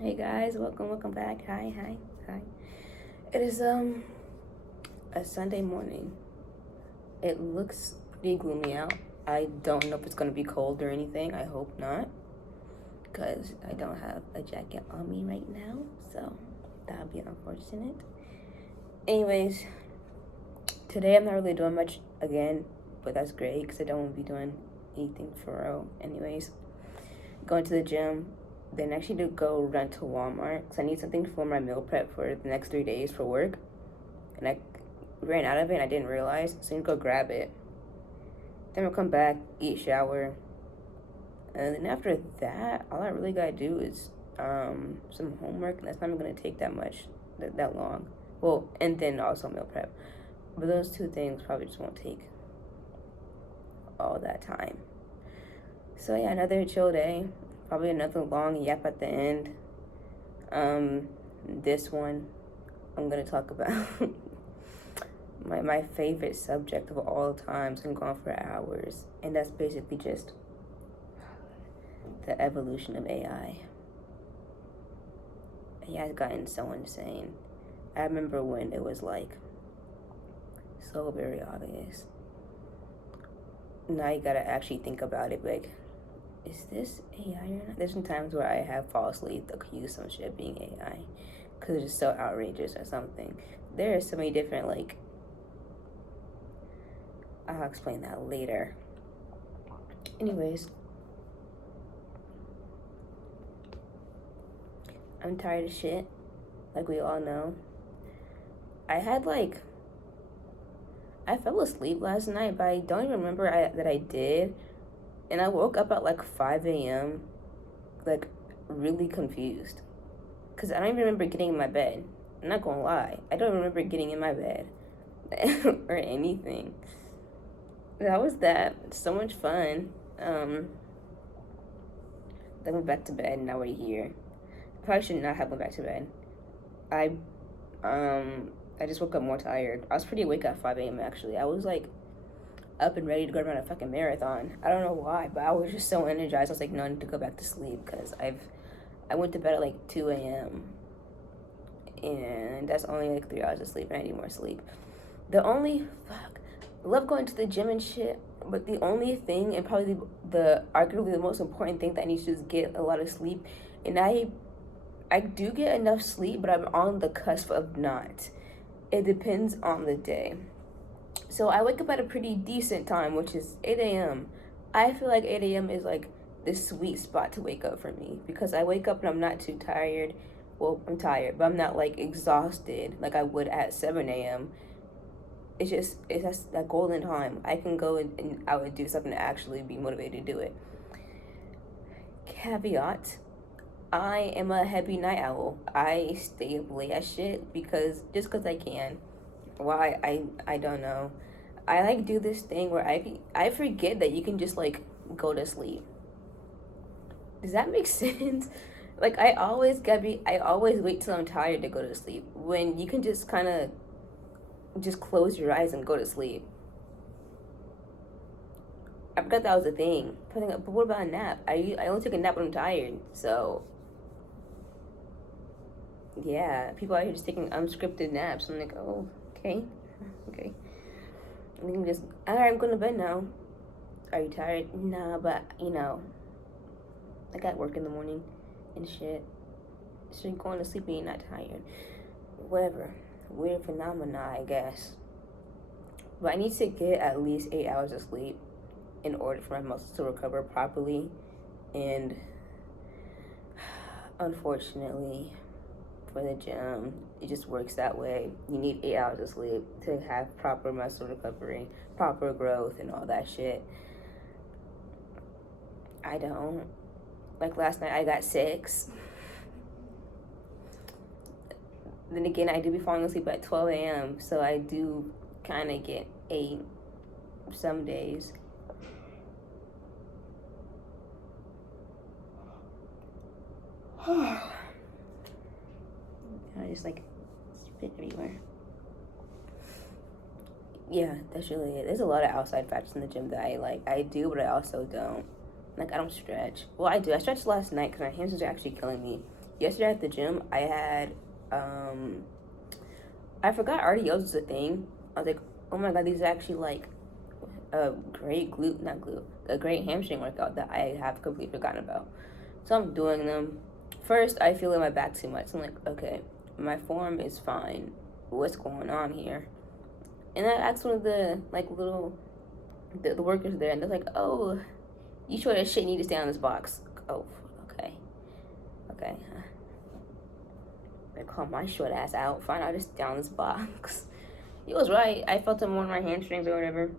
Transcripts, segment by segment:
Hey guys, welcome back. Hi. It is a Sunday morning. It looks pretty gloomy out. I don't know if it's gonna be cold or anything. I hope not, because I don't have a jacket on me right now, so that would be unfortunate. Anyways, today I'm not really doing much again, but that's great because I don't want to be doing anything for real. Anyways, going to the gym, then actually to go run to Walmart because I need something for my meal prep for the next 3 days for work, and I ran out of it and I didn't realize, so I need to go grab it. Then I'll come back, eat, shower, and then after that, all I really gotta do is some homework, and that's not even gonna take that long. Well, and then also meal prep, but those two things probably just won't take all that time. So yeah, another chill day. Probably another long yap at the end. This one, I'm gonna talk about my favorite subject of all time. It's been going for hours, and that's basically just the evolution of AI. It has gotten so insane. I remember when it was like so very obvious. Now you gotta actually think about it, like, is this AI or not? There's some times where I have falsely accused some shit being AI because it's just so outrageous or something. There are so many different, like, I'll explain that later. Anyways, I'm tired of shit, like we all know. I fell asleep last night, but I don't even remember that I did. And I woke up at like 5 a.m., like really confused. Because I don't even remember getting in my bed. I'm not gonna lie. I don't remember getting in my bed or anything. That was that. So much fun. Then went back to bed, and now we're here. Probably should not have went back to bed. I I just woke up more tired. I was pretty awake at 5 a.m. actually. I was like up and ready to go run a fucking marathon. I don't know why, but I was just so energized. I was like, no, I need to go back to sleep because I went to bed at like 2 a.m. and that's only like 3 hours of sleep, and I need more sleep. I love going to the gym and shit, but the only thing, and probably the arguably the most important thing, that I need to do is get a lot of sleep, and I do get enough sleep, but I'm on the cusp of not. It depends on the day. So I wake up at a pretty decent time, which is 8 a.m. I feel like 8 a.m. is like the sweet spot to wake up for me because I wake up and I'm not too tired. Well, I'm tired, but I'm not like exhausted like I would at 7 a.m. It's just that golden time. I can go and I would do something to actually be motivated to do it. Caveat, I am a heavy night owl. I stay up late as shit because I can. Why? I don't know. I like do this thing where I forget that you can just like go to sleep. Does that make sense? Like I always wait till I'm tired to go to sleep when you can just kind of just close your eyes and go to sleep. I forgot that was a thing. But what about a nap? I only took a nap when I'm tired. So yeah, people out here just taking unscripted naps. I'm like, oh, okay, okay. And then just, all right, I'm going to bed now. Are you tired? Nah, but I got work in the morning and shit. So you're going to sleep and you're not tired. Whatever. Weird phenomena, I guess. But I need to get at least 8 hours of sleep in order for my muscles to recover properly. And unfortunately, for the gym, it just works that way. You need 8 hours of sleep to have proper muscle recovery, proper growth, and all that shit. I don't. Like last night, I got 6. Then again, I do be falling asleep at 12 a.m., so I do kind of get 8 some days. I just like spit everywhere. Yeah, that's really it. There's a lot of outside factors in the gym that I do, but I also don't. Like, I don't stretch. Well, I do. I stretched last night because my hamstrings are actually killing me. yesterday at the gym, I had, I forgot RDOs was a thing. I was like, oh my god, these are actually like a great a great hamstring workout that I have completely forgotten about. So I'm doing them. First, I feel in my back too much. I'm like, okay, my form is fine. What's going on here? And I asked one of the like little the workers there, and they're like, oh, you sure as shit need to stay on this box? Oh, okay, okay. I call my short ass out. Fine, I'll just stay on this box. He was right. I felt it more in my hamstrings or whatever.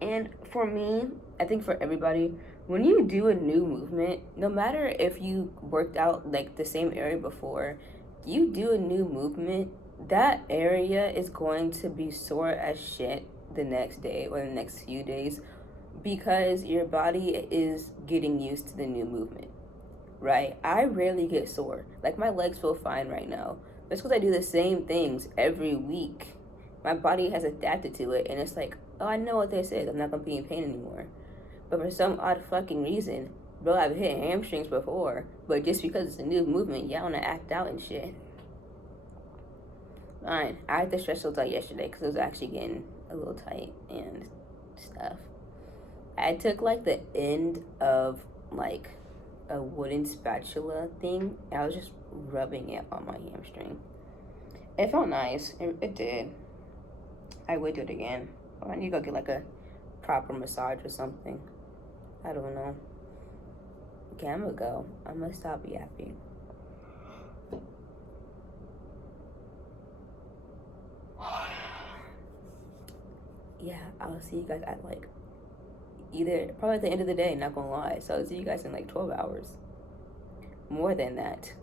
And for me, I think for everybody, when you do a new movement, no matter if you worked out like the same area before, you do a new movement, that area is going to be sore as shit the next day or the next few days because your body is getting used to the new movement, right? I rarely get sore. Like my legs feel fine right now. That's because I do the same things every week. My body has adapted to it, and it's like, oh, I know what this is. I'm not gonna be in pain anymore. But for some odd fucking reason, bro, I've hit hamstrings before, but just because it's a new movement, y'all wanna act out and shit. Fine. I had to stretch those out yesterday because it was actually getting a little tight and stuff. I took like the end of like a wooden spatula thing, and I was just rubbing it on my hamstring. It felt nice. It did. I would do it again. Oh, I need to go get like a proper massage or something. I don't know. Okay, I'm gonna go. I'm gonna stop yapping. Yeah, I'll see you guys at like probably at the end of the day, not gonna lie. So I'll see you guys in like 12 hours. More than that.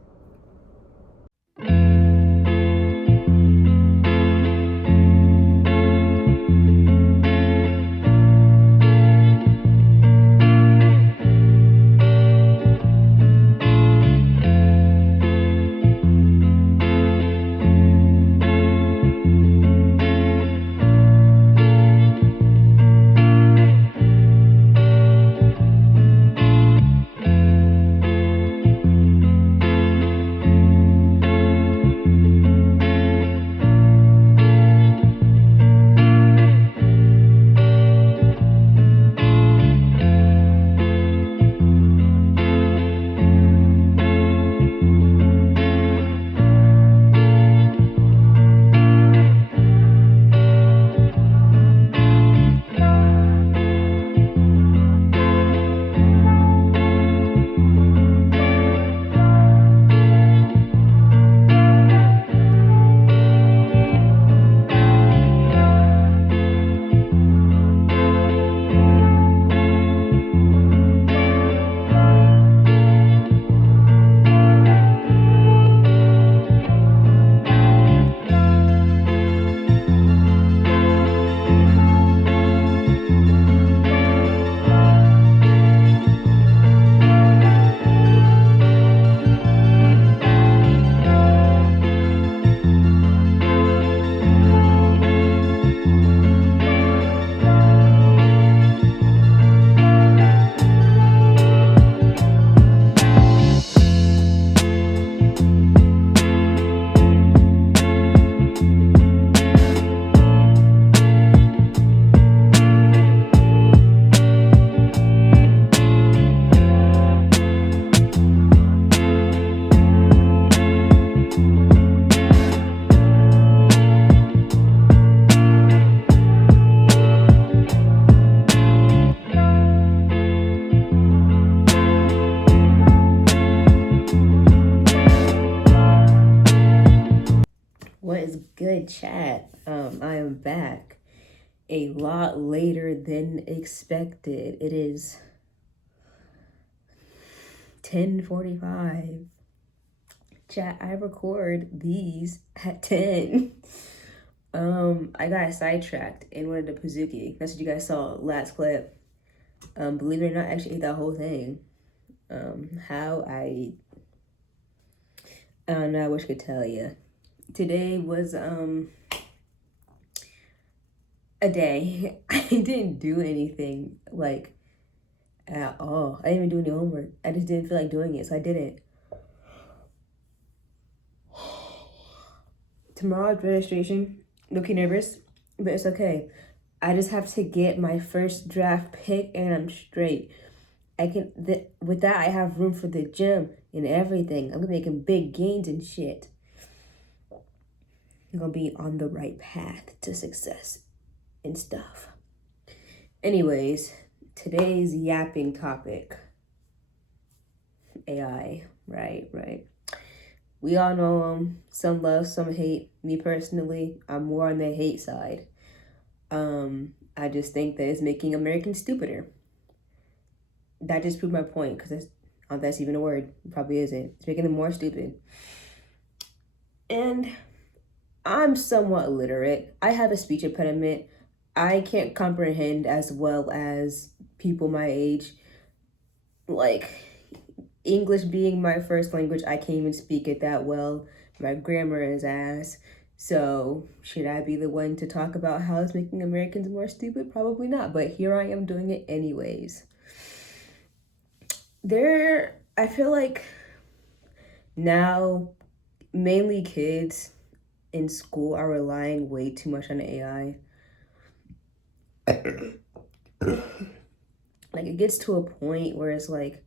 What is good, chat? I am back a lot later than expected. It is 10:45. Chat, I record these at 10. I got sidetracked and wanted to Pazuki. That's what you guys saw last clip. Believe it or not, I actually ate that whole thing. How I don't know, I wish I could tell you. Today was a day. I didn't do anything like at all. I didn't even do any homework. I just didn't feel like doing it, so I didn't. tomorrow's registration. Looking nervous, but it's okay. I just have to get my first draft pick and I'm straight. With that, I have room for the gym and everything. I'm gonna be making big gains and shit. I'm gonna be on the right path to success and stuff. Anyways, today's yapping topic. AI, right. We all know them. Some love, some hate. Me personally, I'm more on the hate side. I just think that it's making Americans stupider. That just proved my point, because that's even a word. It probably isn't. It's making them more stupid. And I'm somewhat illiterate. I have a speech impediment. I can't comprehend as well as people my age. Like, English being my first language, I can't even speak it that well. My grammar is ass. So, should I be the one to talk about how it's making Americans more stupid? Probably not, but here I am doing it anyways. I feel like now, mainly kids in school are relying way too much on AI. Like, it gets to a point where it's like,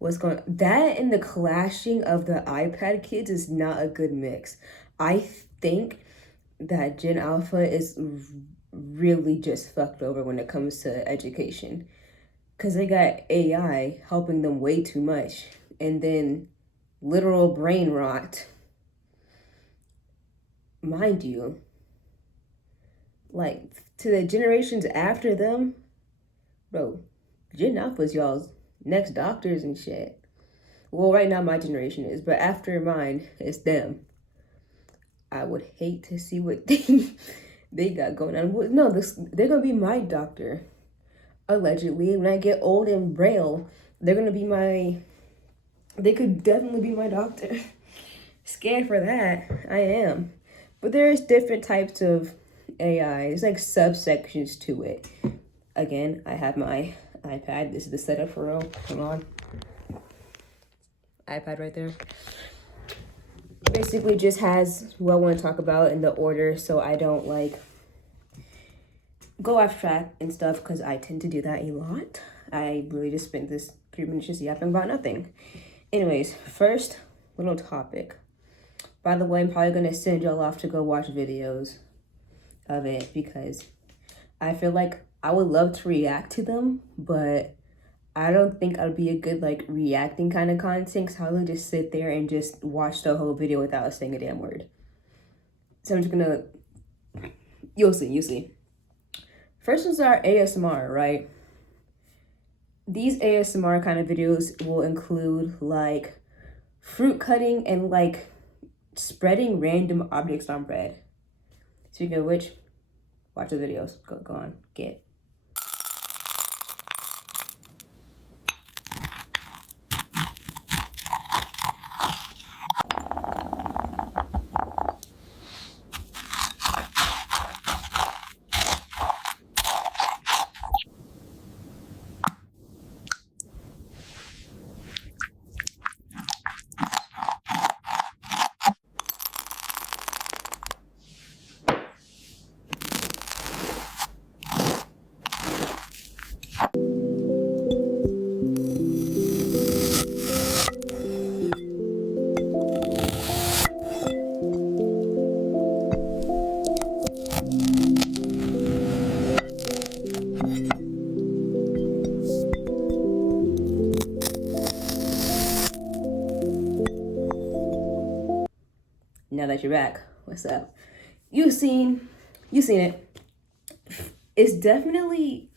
that and the clashing of the iPad kids is not a good mix. I think that Gen Alpha is really just fucked over when it comes to education, because they got AI helping them way too much, and then literal brain rot. Mind you, like, to the generations after them, bro, Gen Alpha's y'all's next doctors and shit. Well, right now my generation is, but after mine, it's them. I would hate to see what they got going on. No, they're gonna be my doctor. Allegedly, when I get old and braille, they're gonna be they could definitely be my doctor. Scared for that, I am. But there's different types of AI. There's like subsections to it. Again, I have my iPad. This is the setup for real. Come on. iPad right there. Basically just has what I want to talk about in the order, so I don't like go off track and stuff, because I tend to do that a lot. I really just spent this 3 minutes just yapping about nothing. Anyways, first little topic. By the way, I'm probably going to send y'all off to go watch videos of it, because I feel like I would love to react to them, but I don't think I'd be a good like reacting kind of content, because I would just sit there and just watch the whole video without saying a damn word. So I'm just gonna, you'll see. First ones are ASMR, right? These ASMR kind of videos will include like fruit cutting and like spreading random objects on bread. Speaking of which, watch the videos. Go on, get. Now that you're back, what's up? You seen it. It's definitely,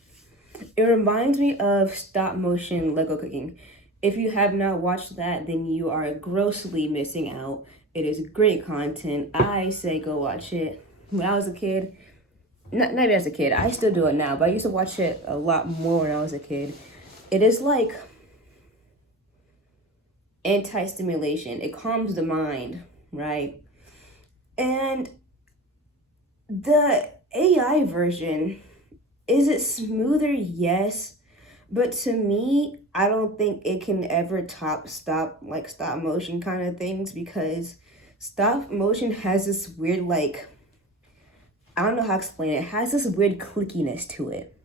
it reminds me of stop motion Lego cooking. If you have not watched that, then you are grossly missing out. It is great content. I say go watch it. When I was a kid, not even as a kid, I still do it now, but I used to watch it a lot more when I was a kid. It is like anti-stimulation. It calms the mind, right? And the AI version, is it smoother? Yes. But to me, I don't think it can ever top stop motion kind of things, because Stop motion has this weird, like, I don't know how to explain it. It has this weird clickiness to it.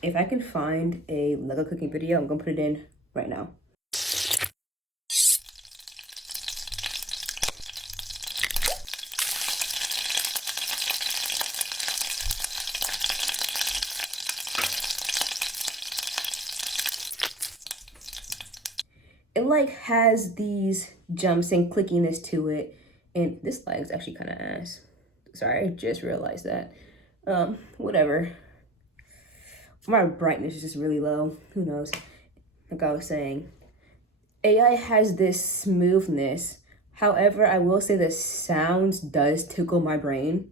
If I can find a Lego cooking video, I'm gonna put it in right now. It like has these jumps and clickiness to it, and this lag is actually kind of ass. Sorry, I just realized that. Whatever. My brightness is just really low. Who knows? Like I was saying, AI has this smoothness. However, I will say the sounds does tickle my brain.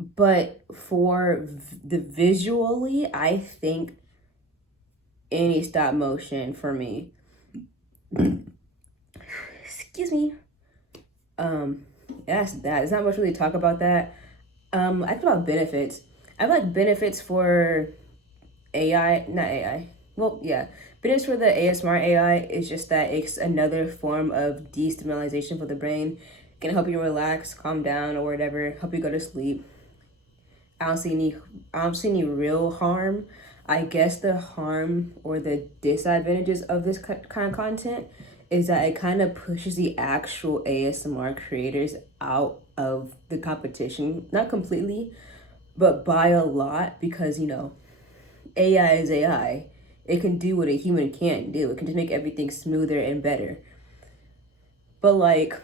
But for the visually, I think any stop motion for me. Excuse me. That's that. There's not much really to talk about that. I think about benefits. I have like benefits for AI, not AI. Well, yeah. Benefits for the ASMR AI is just that it's another form of destimulation for the brain. It can help you relax, calm down, or whatever, help you go to sleep. I don't see any real harm. I guess the harm or the disadvantages of this kind of content is that it kind of pushes the actual ASMR creators out of the competition. Not completely, but by a lot, because, you know, AI is AI. It can do what a human can't do. It can just make everything smoother and better. But like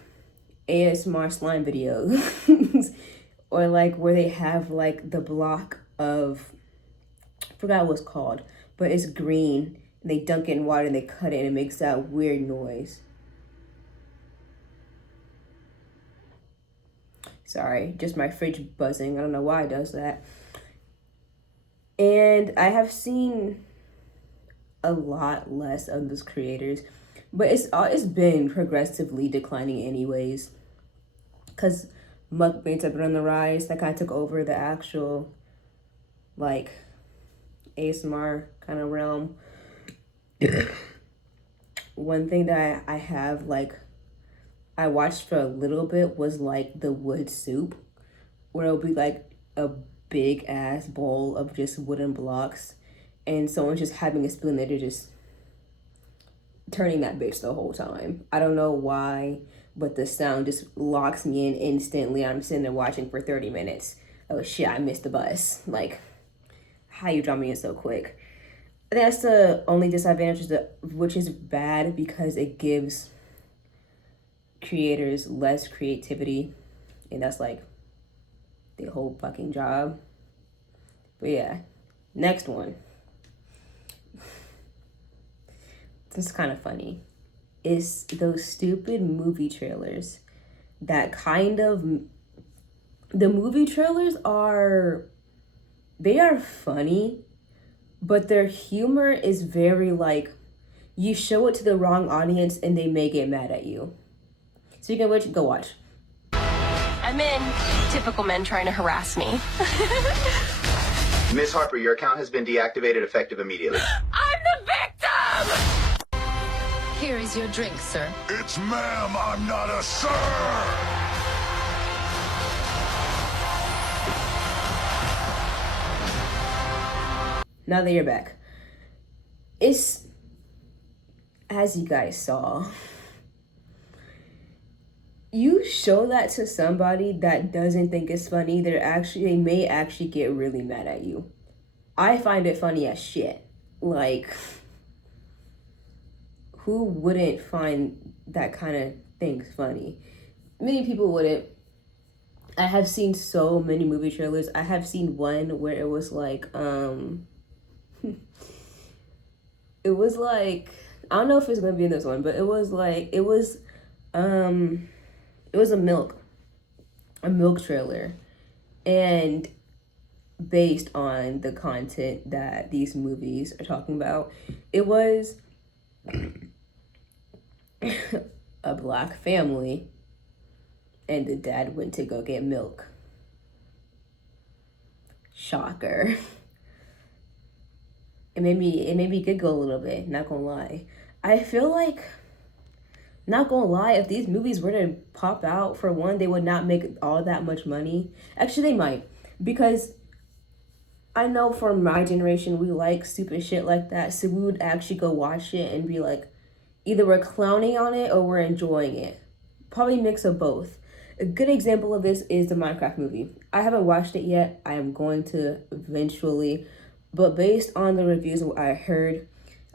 ASMR slime videos or like where they have like the block of, I forgot what it's called, but it's green and they dunk it in water and they cut it and it makes that weird noise. Sorry, just my fridge buzzing. I don't know why it does that. And I have seen a lot less of those creators, but it's been progressively declining anyways, because mukbangs have been on the rise. That kind of took over the actual like ASMR kind of realm. One thing that I have like I watched for a little bit was like the wood soup, where it'll be like a big ass bowl of just wooden blocks and someone's just having a spoon that they're just turning that bitch the whole time. I don't know why, but the sound just locks me in instantly. I'm sitting there watching for 30 minutes. Oh shit, I missed the bus. Like, how you draw me in so quick? I think that's the only disadvantage, which is bad because it gives creators less creativity, and that's like the whole fucking job. But yeah, next one. This is kind of funny. Is those stupid movie trailers that kind of, the movie trailers are funny, but their humor is very like, you show it to the wrong audience and they may get mad at you. So you can go watch. I'm in. Typical men trying to harass me. Miss Harper, your account has been deactivated effective immediately. I'm the victim! Here is your drink, sir. It's ma'am, I'm not a sir! Now that you're back. It's, as you guys saw, you show that to somebody that doesn't think it's funny, they may actually get really mad at you. I find it funny as shit. Like, who wouldn't find that kind of thing funny? Many people wouldn't. I have seen so many movie trailers. I have seen one where it was like, it was like, I don't know if it's gonna be in this one, but it was a milk trailer, and based on the content that these movies are talking about, it was a black family and the dad went to go get milk. Shocker. It made me giggle a little bit, not gonna lie. I feel like Not gonna lie, if these movies were to pop out, for one, they would not make all that much money. Actually, they might, because I know for my generation, we like stupid shit like that, so we would actually go watch it and be like, either we're clowning on it or we're enjoying it. Probably a mix of both. A good example of this is the Minecraft movie. I haven't watched it yet. I am going to eventually, but based on the reviews I heard,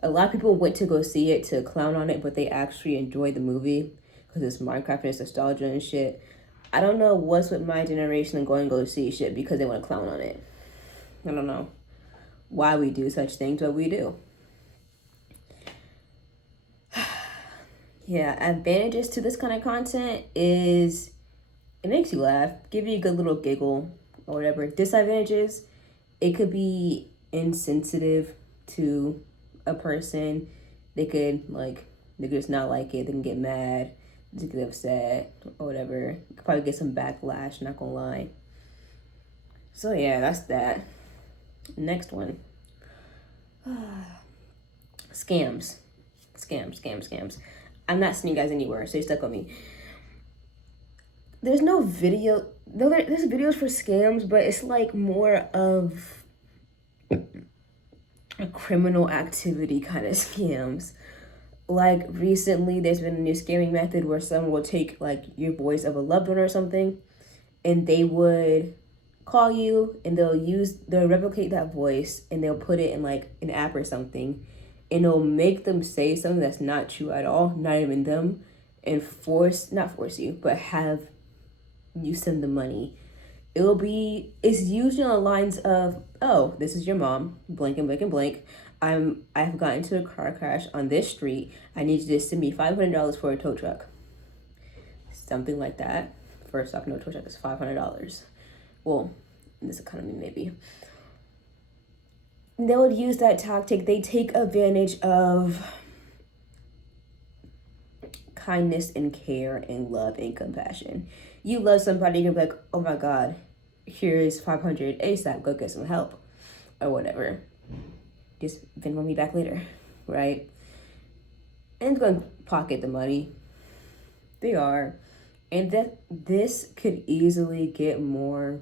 a lot of people went to go see it to clown on it, but they actually enjoyed the movie because it's Minecraft and it's nostalgia and shit. I don't know what's with my generation and going to go see shit because they want to clown on it. I don't know why we do such things, but we do. Yeah, advantages to this kind of content is it makes you laugh, give you a good little giggle or whatever. Disadvantages, it could be insensitive to a person. They could just not like it. They can get mad, they get upset or whatever. You could probably get some backlash, not gonna lie. So yeah, that's that. Next one. Scams. Scams. I'm not sending you guys anywhere, so you stuck with me. There's no video. There's videos for scams, but it's like more of a criminal activity kind of scams. Like recently, there's been a new scamming method where someone will take like your voice of a loved one or something, and they would call you and they'll replicate that voice and they'll put it in like an app or something, and it'll make them say something that's not true at all, not even them, and not force you, but have you send the money. It's usually on the lines of, oh, this is your mom, blank and blank and blank. I've gotten into a car crash on this street. I need you to send me $500 for a tow truck. Something like that. First off, no tow truck is $500. Well, in this economy, maybe. They would use that tactic. They take advantage of kindness and care and love and compassion. You love somebody, you're like, oh my God, here's $500 ASAP, go get some help or whatever. Just Venmo me back later, right? And it's going to pocket the money. They are. And this could easily get more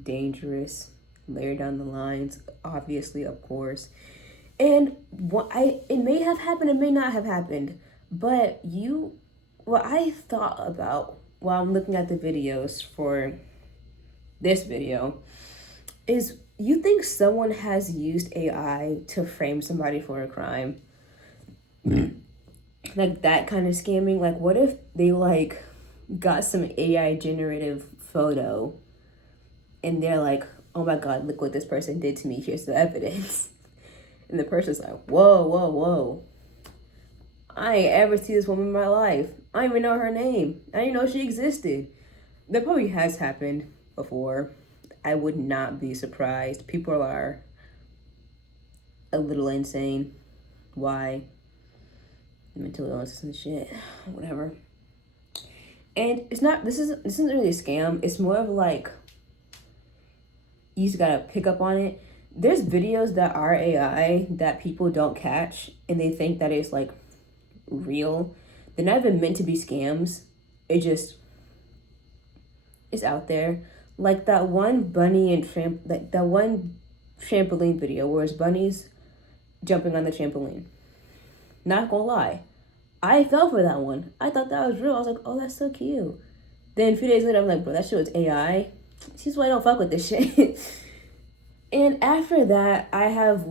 dangerous later down the lines, obviously, of course. And it may have happened, it may not have happened, but what I thought about while I'm looking at the videos for this video is, you think someone has used AI to frame somebody for a crime? Like that kind of scamming? Like, what if they like got some AI generative photo and they're like, oh my God, look what this person did to me, here's the evidence. And the person's like, whoa. I ain't ever seen this woman in my life. I don't even know her name. I didn't know she existed. That probably has happened before. I would not be surprised. People are a little insane. Why? Mental illness and shit. Whatever. And this isn't really a scam. It's more of like, you just gotta pick up on it. There's videos that are AI that people don't catch and they think that it's like real. They're not even meant to be scams. It's out there. Like that one bunny and that one trampoline video where it's bunnies jumping on the trampoline. Not gonna lie, I fell for that one. I thought that was real. I was like, oh, that's so cute. Then a few days later, I'm like, bro, that shit was AI. This is why I don't fuck with this shit. And after that, I have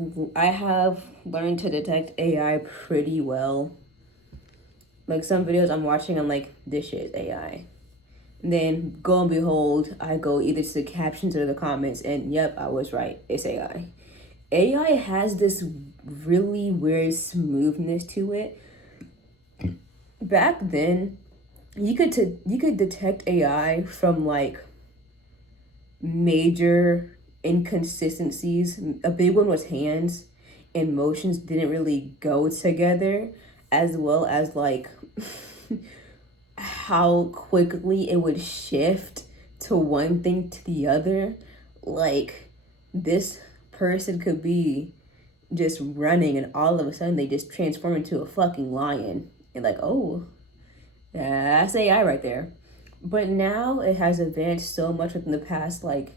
learned to detect AI pretty well. Like some videos I'm watching, I'm like, this shit is AI. And then go and behold, I go either to the captions or the comments, and yep, I was right. It's AI. AI has this really weird smoothness to it. Back then, you could detect AI from like major inconsistencies. A big one was hands and motions didn't really go together, as well as like how quickly it would shift to one thing to the other. Like this person could be just running and all of a sudden they just transform into a fucking lion And like, oh, that's AI right there. But now it has advanced so much within the past like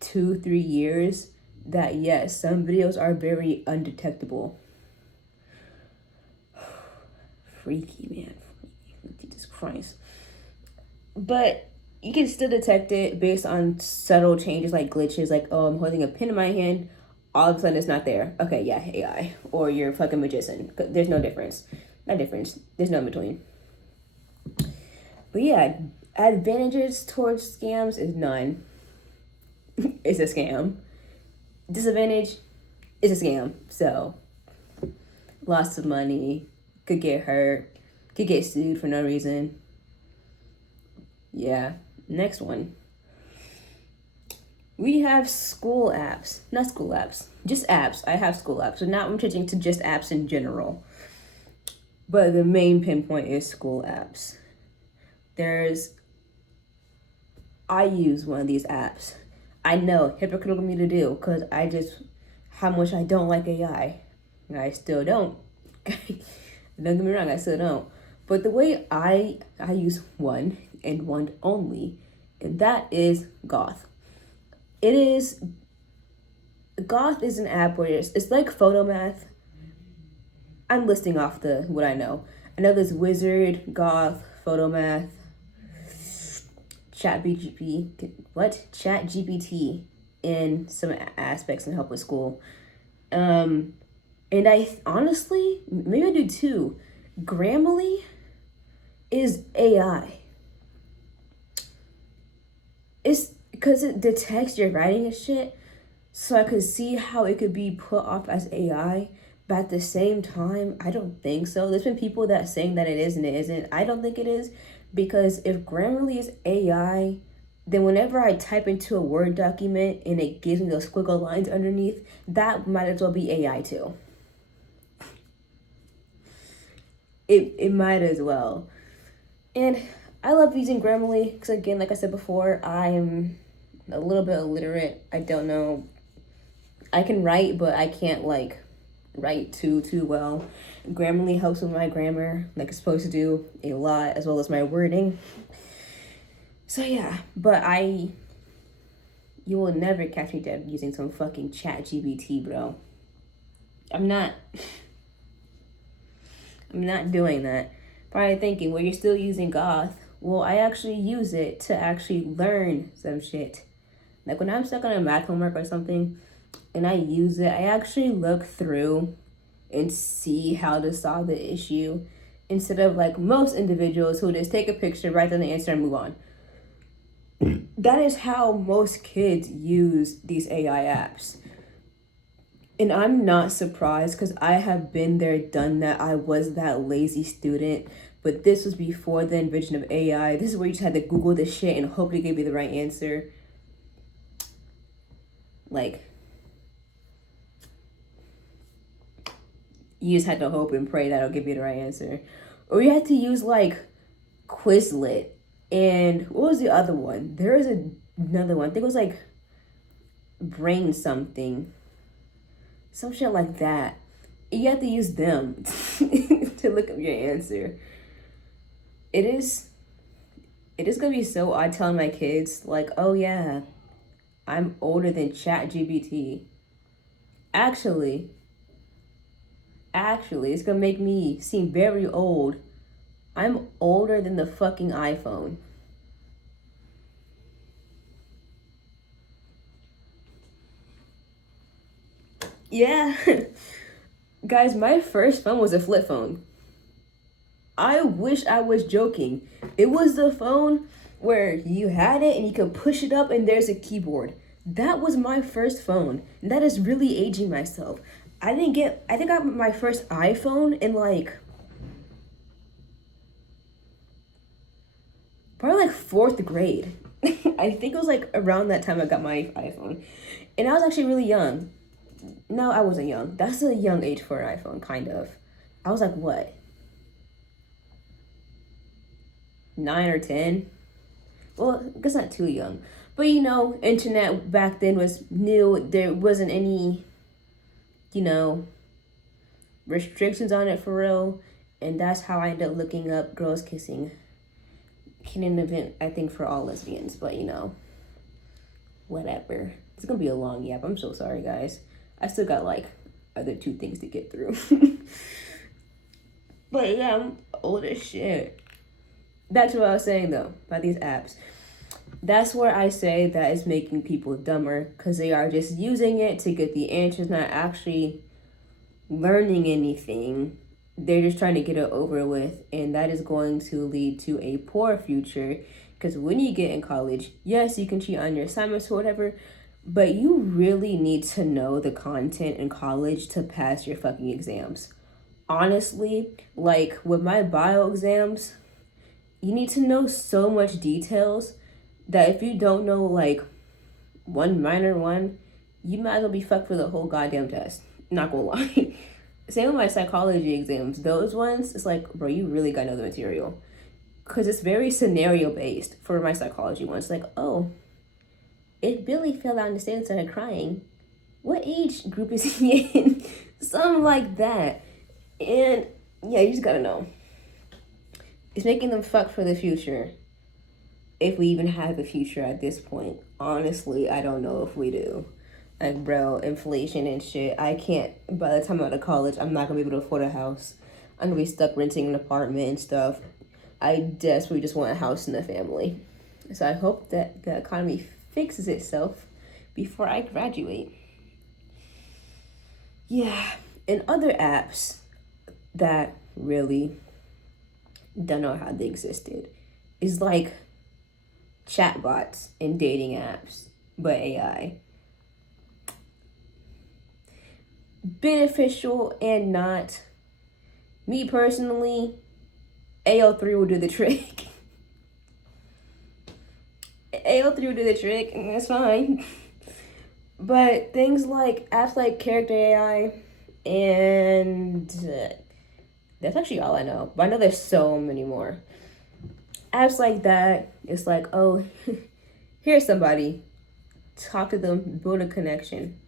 2-3 years that yes, some videos are very undetectable. Freaky, man. Freaky. Jesus Christ. But you can still detect it based on subtle changes like glitches, like, oh, I'm holding a pen in my hand, all of a sudden it's not there. Okay, yeah, AI. Or you're a fucking magician. There's no difference. No difference. There's no in between. But yeah, advantages towards scams is none. It's a scam. Disadvantage is a scam. So, lots of money, could get hurt, could get sued for no reason. Yeah, next one. We have school apps. Not school apps, just apps. I have school apps. So now I'm changing to just apps in general. But the main pinpoint is school apps. I use one of these apps. I know, hypocritical of me to do, because how much I don't like AI. I still don't. Don't get me wrong, I still don't. But the way I use one and one only, and that is Goth. Goth is an app where it's like Photomath. I'm listing off what I know. I know there's Wizard, Goth, Photomath, ChatGPT in some aspects and help with school. And I honestly, maybe I do too. Grammarly is AI. It's because it detects your writing and shit, so I could see how it could be put off as AI. But at the same time, I don't think so. There's been people that saying that it is and it isn't. I don't think it is, because if Grammarly is AI, then whenever I type into a Word document and it gives me those squiggle lines underneath, that might as well be AI too. It might as well. And I love using Grammarly because, again, like I said before, I'm a little bit illiterate. I don't know. I can write, but I can't write too well. Grammarly helps with my grammar, like it's supposed to do, a lot, as well as my wording. So yeah, but you will never catch me dead using some fucking ChatGPT, bro. I'm not doing that. Probably thinking, well, you're still using Goth. Well, I actually use it to actually learn some shit. Like when I'm stuck on a math homework or something and I use it, I actually look through and see how to solve the issue, instead of like most individuals who just take a picture, write down the answer, and move on. That is how most kids use these AI apps. And I'm not surprised, because I have been there, done that. I was that lazy student, but this was before the invention of AI. This is where you just had to Google the shit and hope it gave you the right answer. Like, you just had to hope and pray that it'll give you the right answer. Or you had to use like Quizlet. And what was the other one? There is another one. I think it was like Brain something. Some shit like that. You have to use them to look up your answer. It is gonna be so odd telling my kids, like, oh yeah, I'm older than ChatGPT. Actually, it's gonna make me seem very old. I'm older than the fucking iPhone. Yeah. Guys, my first phone was a flip phone. I wish I was joking. It was the phone where you had it and you could push it up and there's a keyboard. That was my first phone. And that is really aging myself. I think I got my first iPhone in like probably like 4th grade. I think it was like around that time I got my iPhone. And I was actually really young. No, I wasn't young. That's a young age for an iPhone, kind of. I was like, what? 9 or 10? Well, I guess not too young. But you know, internet back then was new. There wasn't any, restrictions on it for real. And that's how I ended up looking up girls kissing. An event, I think, for all lesbians, but you know, whatever. It's gonna be a long yap. I'm so sorry, guys. I still got like other 2 things to get through. But yeah, I'm old as shit. Back to what I was saying though, about these apps. That's where I say that it's making people dumber, because they are just using it to get the answers, not actually learning anything. They're just trying to get it over with, and that is going to lead to a poor future. Because when you get in college, yes, you can cheat on your assignments or whatever, but you really need to know the content in college to pass your fucking exams. Honestly, like with my bio exams, you need to know so much details that if you don't know like one minor one, you might as well be fucked for the whole goddamn test. Not gonna lie. Same with my psychology exams. Those ones, it's like, bro, you really gotta know the material. Because it's very scenario based for my psychology ones. Like, oh, if Billy fell down the stairs and started crying, what age group is he in? Something like that. And yeah, you just gotta know. It's making them fuck for the future. If we even have a future at this point. Honestly, I don't know if we do. Like, bro, inflation and shit. I can't, by the time I'm out of college, I'm not gonna be able to afford a house. I'm gonna be stuck renting an apartment and stuff. I desperately just want a house and a family. So I hope that the economy fixes itself before I graduate. Yeah, and other apps that really don't know how they existed is like chatbots and dating apps, but AI. Beneficial and not. Me personally, AO3 will do the trick. AO3 will do the trick, and that's fine. But things like apps like Character AI, and that's actually all I know. But I know there's so many more. Apps like that, it's like, oh, here's somebody. Talk to them, build a connection.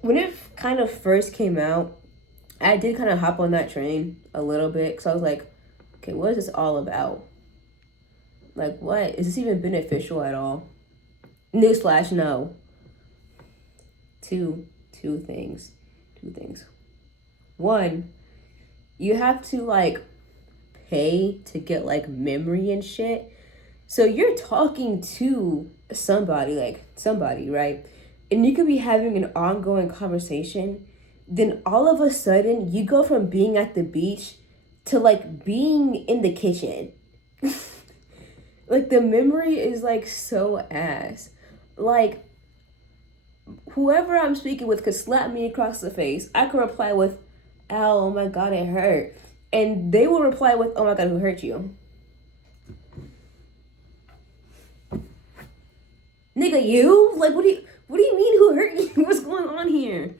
When it kind of first came out, I did kind of hop on that train a little bit, because I was like, okay, what is this all about? Like, what? Is this even beneficial at all? Newsflash, no. Two things. One, you have to, like, pay to get, like, memory and shit. So you're talking to somebody, right? And you could be having an ongoing conversation. Then all of a sudden, you go from being at the beach to, like, being in the kitchen. Like, the memory is, like, so ass. Like, whoever I'm speaking with could slap me across the face. I could reply with, ow, oh my god, it hurt. And they will reply with, oh my god, who hurt you? Nigga, you? Like, what do you mean who hurt you? What's going on here?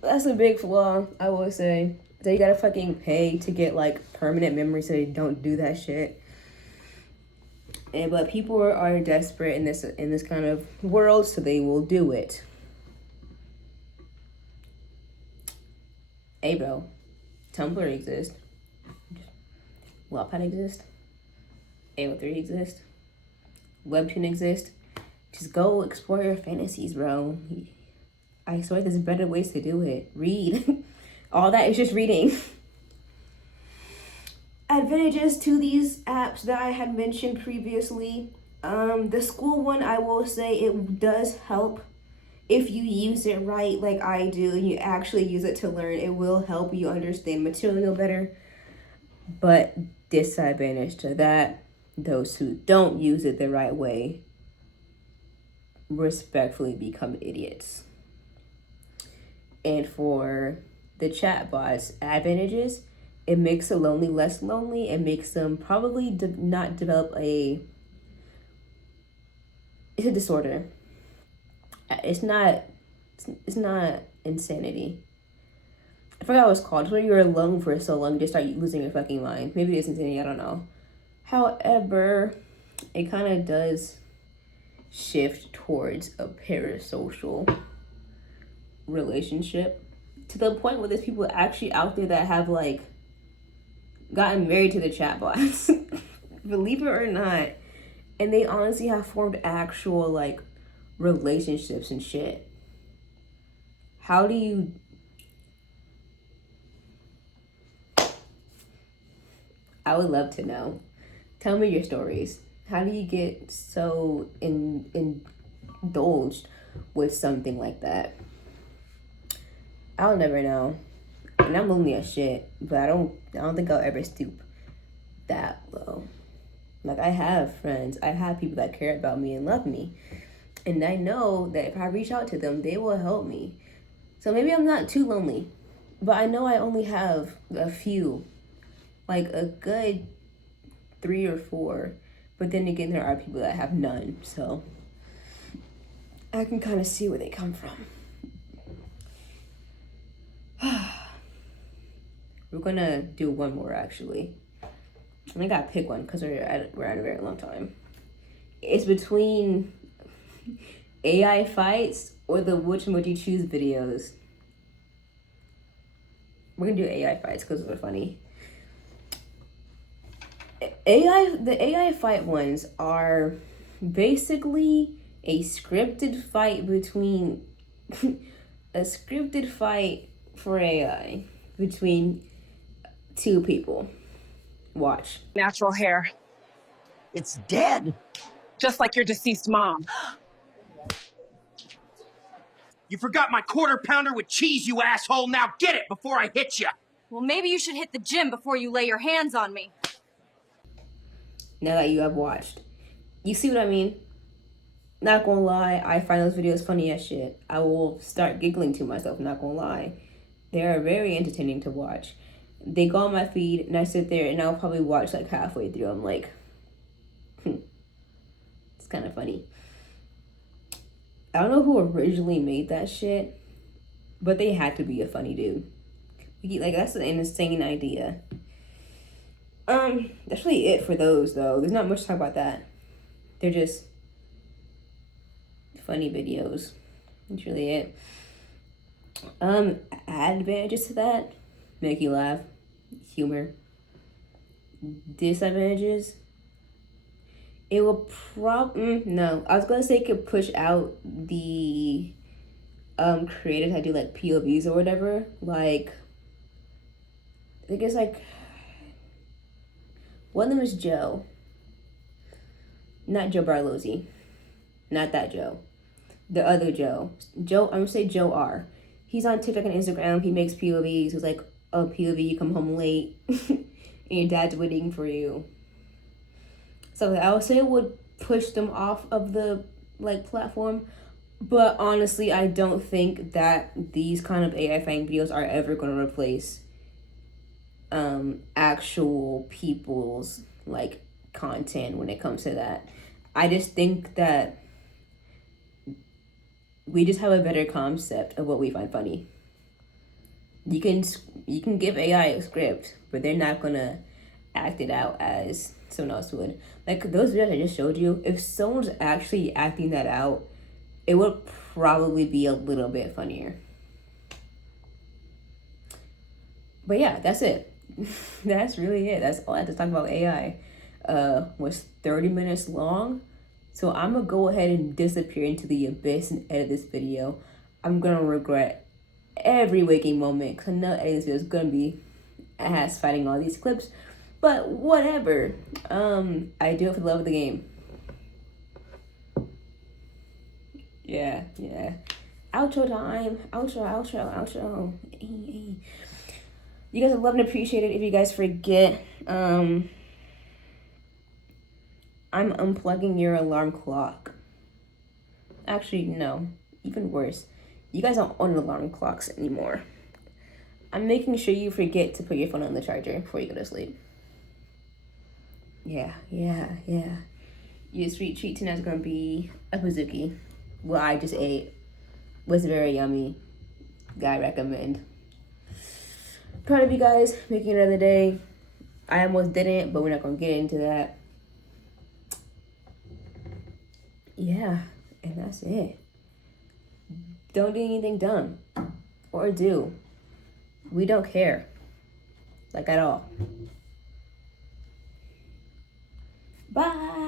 That's a big flaw, I will say. So you gotta fucking pay to get, like, permanent memory, so they don't do that shit. But people are desperate in this kind of world, so they will do it. Hey, bro, Tumblr exists. Wattpad exists. AO3 exists. Webtoon exists. Just go explore your fantasies, bro. I swear there's better ways to do it. Read. All that is just reading. Advantages to these apps that I had mentioned previously. The school one, I will say it does help if you use it right, like I do, and you actually use it to learn. It will help you understand material better. But disadvantage to that, those who don't use it the right way respectfully become idiots. And for the chatbots, advantages, it makes the lonely less lonely. It makes them probably not develop it's a disorder. It's not insanity. I forgot what it's called. It's when you're alone for so long, you just start losing your fucking mind. Maybe it's insanity, I don't know. However, it kind of does shift towards a parasocial relationship. to the point where there's people actually out there that have like gotten married to the chatbots. Believe it or not. And they honestly have formed actual like relationships and shit. How do you... I would love to know. Tell me your stories. How do you get so indulged with something like that? I'll never know. And I'm lonely as shit, but I don't think I'll ever stoop that low. Like, I have friends, I have people that care about me and love me. And I know that if I reach out to them, they will help me. So maybe I'm not too lonely, but I know I only have a few, like a good 3 or 4. But then again, there are people that have none. So I can kind of see where they come from. We're gonna do one more actually. And I gotta pick one because we're at a very long time. It's between AI fights or the which would you choose videos. We're gonna do AI fights because they're funny. The AI fight ones are basically a scripted fight between a scripted fight for AI between 2 people. Watch. Natural hair. It's dead. Just like your deceased mom. You forgot my quarter pounder with cheese, you asshole. Now get it before I hit you. Well, maybe you should hit the gym before you lay your hands on me. Now that you have watched. You see what I mean? Not gonna lie, I find those videos funny as shit. I will start giggling to myself, not gonna lie. They are very entertaining to watch. They go on my feed and I sit there and I'll probably watch like halfway through. I'm like, it's kind of funny. I don't know who originally made that shit, but they had to be a funny dude. Like, that's an insane idea. That's really it for those though. There's not much to talk about that. They're just funny videos. That's really it. Advantages to that: make you laugh, humor. Disadvantages: it will no. I was gonna say it could push out the creators that do like POVs or whatever. Like, I guess like one of them is Joe. Not Joe Barlozzi. Not that Joe. The other Joe. I'm gonna say Joe R. He's on TikTok and Instagram. He makes POVs. He's like, oh, POV, you come home late and your dad's waiting for you. So I would say it would push them off of the like platform. But honestly, I don't think that these kind of AI fighting videos are ever going to replace actual people's like content when it comes to that. I just think that we just have a better concept of what we find funny. You can give AI a script, but they're not gonna act it out as someone else would. Like those videos I just showed you, if someone's actually acting that out, it would probably be a little bit funnier. But yeah, that's it. That's really it. That's all I have to talk about AI. Was 30 minutes long. So I'm gonna go ahead and disappear into the abyss and edit this video. I'm gonna regret every waking moment because I know editing this video is gonna be ass fighting all these clips. But whatever. I do it for the love of the game. Yeah. Outro time. Outro. You guys would love and appreciate it if you guys forget. I'm unplugging your alarm clock. Actually, no. Even worse. You guys don't own alarm clocks anymore. I'm making sure you forget to put your phone on the charger before you go to sleep. Yeah. Your sweet treat tonight is going to be a Pizookie. What I just ate was very yummy. I recommend. Proud of you guys making it another day. I almost didn't, but we're not going to get into that. Yeah, and that's it. Don't do anything dumb. Or do. We don't care. Like, at all. Bye.